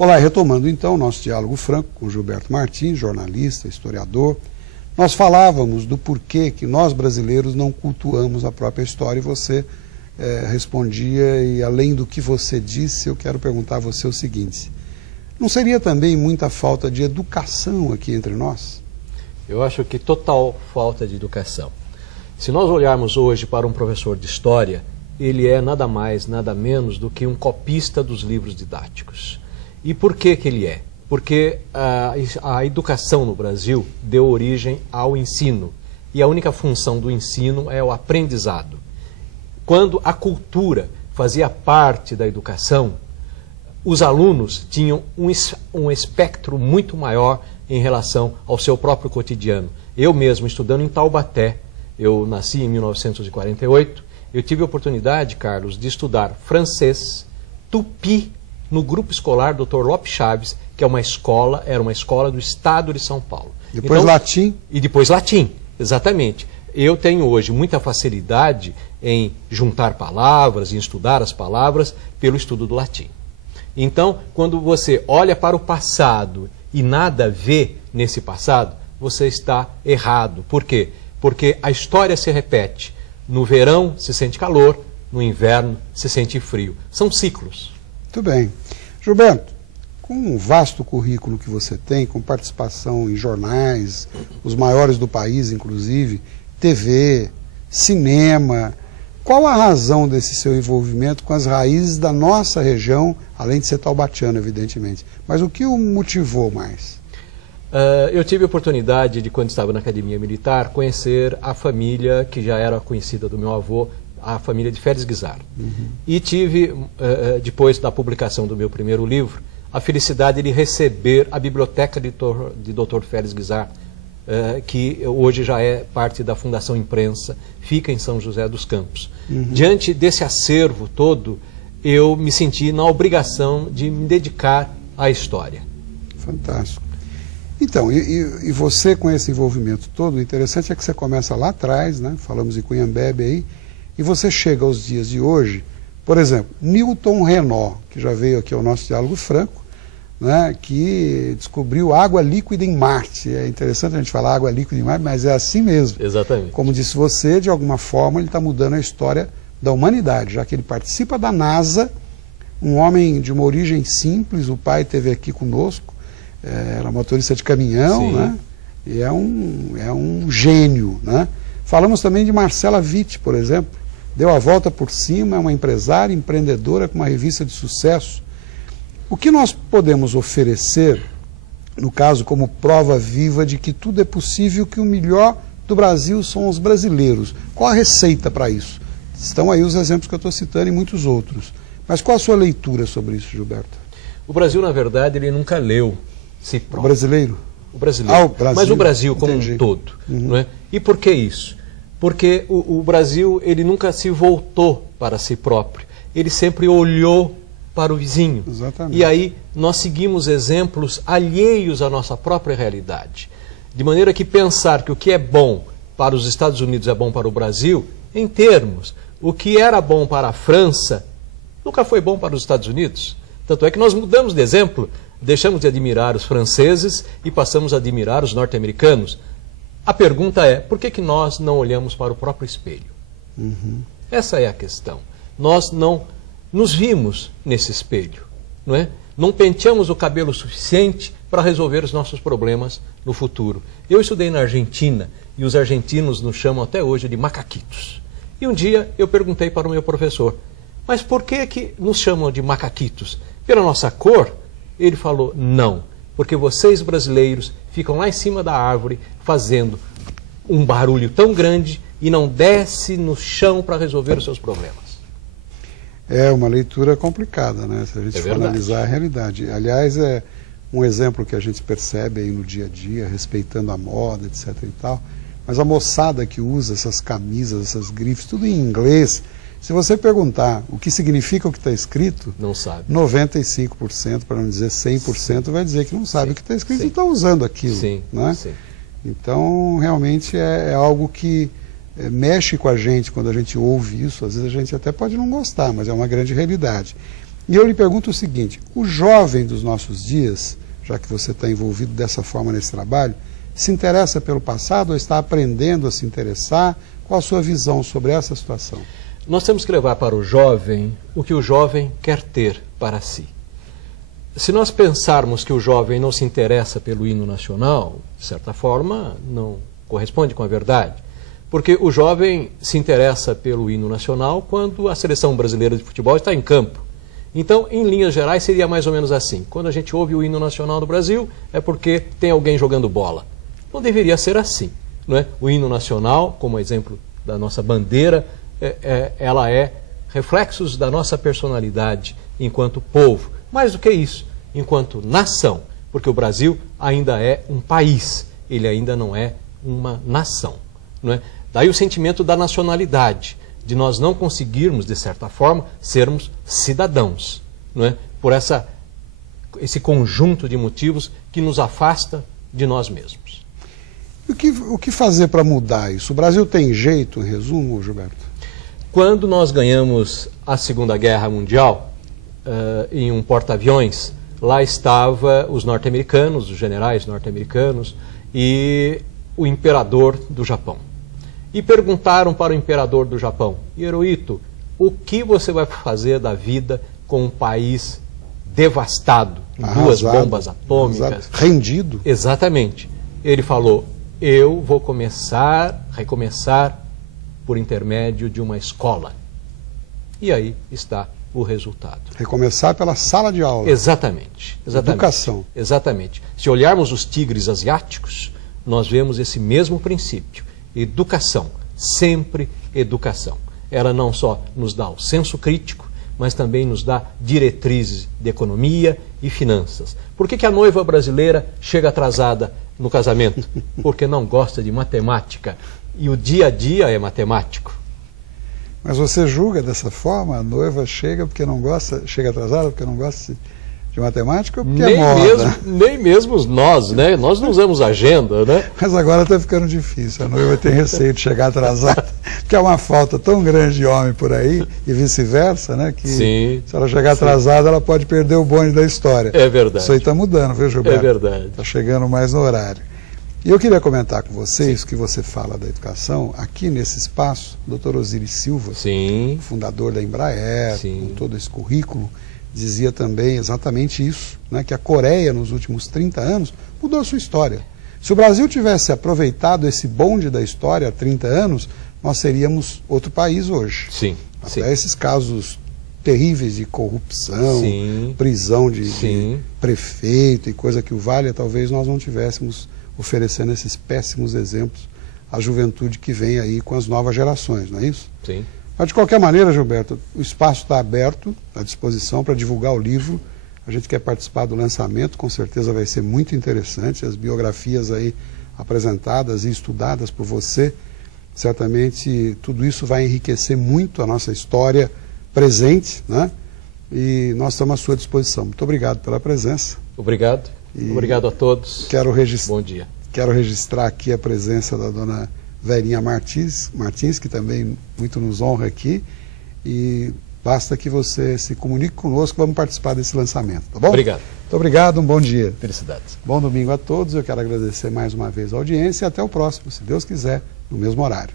Olá, retomando então o nosso diálogo franco com Gilberto Martins, jornalista, historiador. Nós falávamos do porquê que nós brasileiros não cultuamos a própria história e você respondia, e além do que você disse, eu quero perguntar a você o seguinte: não seria também muita falta de educação aqui entre nós? Eu acho que total falta de educação. Se nós olharmos hoje para um professor de história, ele é nada mais, nada menos do que um copista dos livros didáticos. E por que ele é? Porque a educação no Brasil deu origem ao ensino. E a única função do ensino é o aprendizado. Quando a cultura fazia parte da educação, os alunos tinham um espectro muito maior em relação ao seu próprio cotidiano. Eu mesmo, estudando em Taubaté, eu nasci em 1948, eu tive a oportunidade, Carlos, de estudar francês, tupi, no grupo escolar Dr. Lopes Chaves, que era uma escola do estado de São Paulo. Depois então, latim. E depois latim, exatamente. Eu tenho hoje muita facilidade em juntar palavras, em estudar as palavras pelo estudo do latim. Então, quando você olha para o passado e nada vê nesse passado, você está errado. Por quê? Porque a história se repete. No verão se sente calor, no inverno se sente frio. São ciclos. Muito bem. Gilberto, com um vasto currículo que você tem, com participação em jornais, os maiores do país, inclusive, TV, cinema, qual a razão desse seu envolvimento com as raízes da nossa região, além de ser taubatiano, evidentemente? Mas o que o motivou mais? Eu tive a oportunidade de, quando estava na Academia Militar, conhecer a família que já era conhecida do meu avô, a família de Félix Guizar. E tive, depois da publicação do meu primeiro livro, a felicidade de receber a biblioteca de Dr. Félix Guizar, que hoje já é parte da Fundação Imprensa, fica em São José dos Campos. Diante desse acervo todo, eu me senti na obrigação de me dedicar à história. Fantástico. Então, e você com esse envolvimento todo, o interessante é que você começa lá atrás, né? Falamos em Cunhambebe aí, e você chega aos dias de hoje. Por exemplo, Newton Renault, que já veio aqui ao nosso diálogo franco, né, que descobriu água líquida em Marte. É interessante a gente falar água líquida em Marte, mas é assim mesmo. Exatamente. Como disse você, de alguma forma ele está mudando a história da humanidade, já que ele participa da NASA, um homem de uma origem simples, o pai esteve aqui conosco, era motorista de caminhão, né, e é um gênio, né? Falamos também de Marcela Witt, por exemplo, deu a volta por cima, é uma empresária, empreendedora com uma revista de sucesso. O que nós podemos oferecer, no caso, como prova viva de que tudo é possível, que o melhor do Brasil são os brasileiros? Qual a receita para isso? Estão aí os exemplos que eu estou citando e muitos outros. Mas qual a sua leitura sobre isso, Gilberto? O Brasil, na verdade, ele nunca leu si próprio. O brasileiro? O brasileiro. O Brasil. Mas o Brasil como um todo. Não é? E por que isso? Porque o Brasil, ele nunca se voltou para si próprio. Ele sempre olhou para o vizinho. Exatamente. E aí nós seguimos exemplos alheios à nossa própria realidade. De maneira que pensar que o que é bom para os Estados Unidos é bom para o Brasil, em termos, o que era bom para a França, nunca foi bom para os Estados Unidos. Tanto é que nós mudamos de exemplo, deixamos de admirar os franceses e passamos a admirar os norte-americanos. A pergunta é, por que nós não olhamos para o próprio espelho? Essa é a questão. Nós não nos vimos nesse espelho, não é? Não penteamos o cabelo suficiente para resolver os nossos problemas no futuro. Eu estudei na Argentina e os argentinos nos chamam até hoje de macaquitos. E um dia eu perguntei para o meu professor, mas por que nos chamam de macaquitos? Pela nossa cor? Ele falou, não, porque vocês brasileiros ficam lá em cima da árvore fazendo um barulho tão grande e não desce no chão para resolver os seus problemas. É uma leitura complicada, né? Se a gente for analisar a realidade. Aliás, é um exemplo que a gente percebe aí no dia a dia, respeitando a moda, etc. e tal. Mas a moçada que usa essas camisas, essas grifes, tudo em inglês, se você perguntar o que significa o que está escrito, não sabe. 95%, para não dizer 100%, vai dizer que não sabe o que está escrito e está usando aquilo. Né? Então, realmente é algo que mexe com a gente quando a gente ouve isso. Às vezes a gente até pode não gostar, mas é uma grande realidade. E eu lhe pergunto o seguinte, o jovem dos nossos dias, já que você está envolvido dessa forma nesse trabalho, se interessa pelo passado ou está aprendendo a se interessar? Qual a sua visão sobre essa situação? Nós temos que levar para o jovem o que o jovem quer ter para si. Se nós pensarmos que o jovem não se interessa pelo hino nacional, de certa forma, não corresponde com a verdade. Porque o jovem se interessa pelo hino nacional quando a seleção brasileira de futebol está em campo. Então, em linhas gerais, seria mais ou menos assim. Quando a gente ouve o hino nacional do Brasil, é porque tem alguém jogando bola. Não deveria ser assim, não é? O hino nacional, como exemplo da nossa bandeira, ela é reflexos da nossa personalidade enquanto povo. Mais do que isso, enquanto nação, porque o Brasil ainda é um país, ele ainda não é uma nação, não é? Daí o sentimento da nacionalidade, de nós não conseguirmos, de certa forma, sermos cidadãos, não é? Por esse conjunto de motivos que nos afasta de nós mesmos. O que fazer para mudar isso? O Brasil tem jeito, em resumo, Gilberto? Quando nós ganhamos a Segunda Guerra Mundial, em um porta-aviões, lá estavam os norte-americanos, os generais norte-americanos e o imperador do Japão. E perguntaram para o imperador do Japão, Hirohito, o que você vai fazer da vida com um país devastado, duas bombas atômicas? Rendido? Exatamente. Ele falou, eu vou recomeçar por intermédio de uma escola. E aí está o resultado. Recomeçar pela sala de aula. Exatamente. Educação. Exatamente. Se olharmos os tigres asiáticos, nós vemos esse mesmo princípio. Educação. Sempre educação. Ela não só nos dá o senso crítico, mas também nos dá diretrizes de economia e finanças. Por que a noiva brasileira chega atrasada no casamento? Porque não gosta de matemática. E o dia a dia é matemático. Mas você julga dessa forma? A noiva chega porque não gosta, chega atrasada porque não gosta de matemática ou porque é moda? Nem mesmo nós, né? Nós não usamos agenda, né? Mas agora está ficando difícil. A noiva tem receio de chegar atrasada, porque é uma falta tão grande de homem por aí e vice-versa, né? Que sim, se ela chegar atrasada, ela pode perder o bonde da história. É verdade. Isso aí está mudando, viu, Gilberto? É verdade. Está chegando mais no horário. E eu queria comentar com vocês que você fala da educação, aqui nesse espaço, o Dr. Osiris Silva, sim, fundador da Embraer, sim, com todo esse currículo, dizia também exatamente isso, né, que a Coreia, nos últimos 30 anos, mudou a sua história. Se o Brasil tivesse aproveitado esse bonde da história há 30 anos, nós seríamos outro país hoje. Sim, até sim. Esses casos terríveis de corrupção, sim, prisão de prefeito e coisa que o valha, talvez nós não tivéssemos oferecendo esses péssimos exemplos à juventude que vem aí com as novas gerações, não é isso? Sim. Mas, de qualquer maneira, Gilberto, o espaço está aberto, à disposição para divulgar o livro. A gente quer participar do lançamento, com certeza vai ser muito interessante. As biografias aí apresentadas e estudadas por você, certamente tudo isso vai enriquecer muito a nossa história presente, né? E nós estamos à sua disposição. Muito obrigado pela presença. Obrigado. Obrigado a todos. Bom dia. Quero registrar aqui a presença da dona Verinha Martins, que também muito nos honra aqui. E basta que você se comunique conosco, vamos participar desse lançamento, tá bom? Obrigado. Muito obrigado, um bom dia. Felicidades. Bom domingo a todos, eu quero agradecer mais uma vez a audiência e até o próximo, se Deus quiser, no mesmo horário.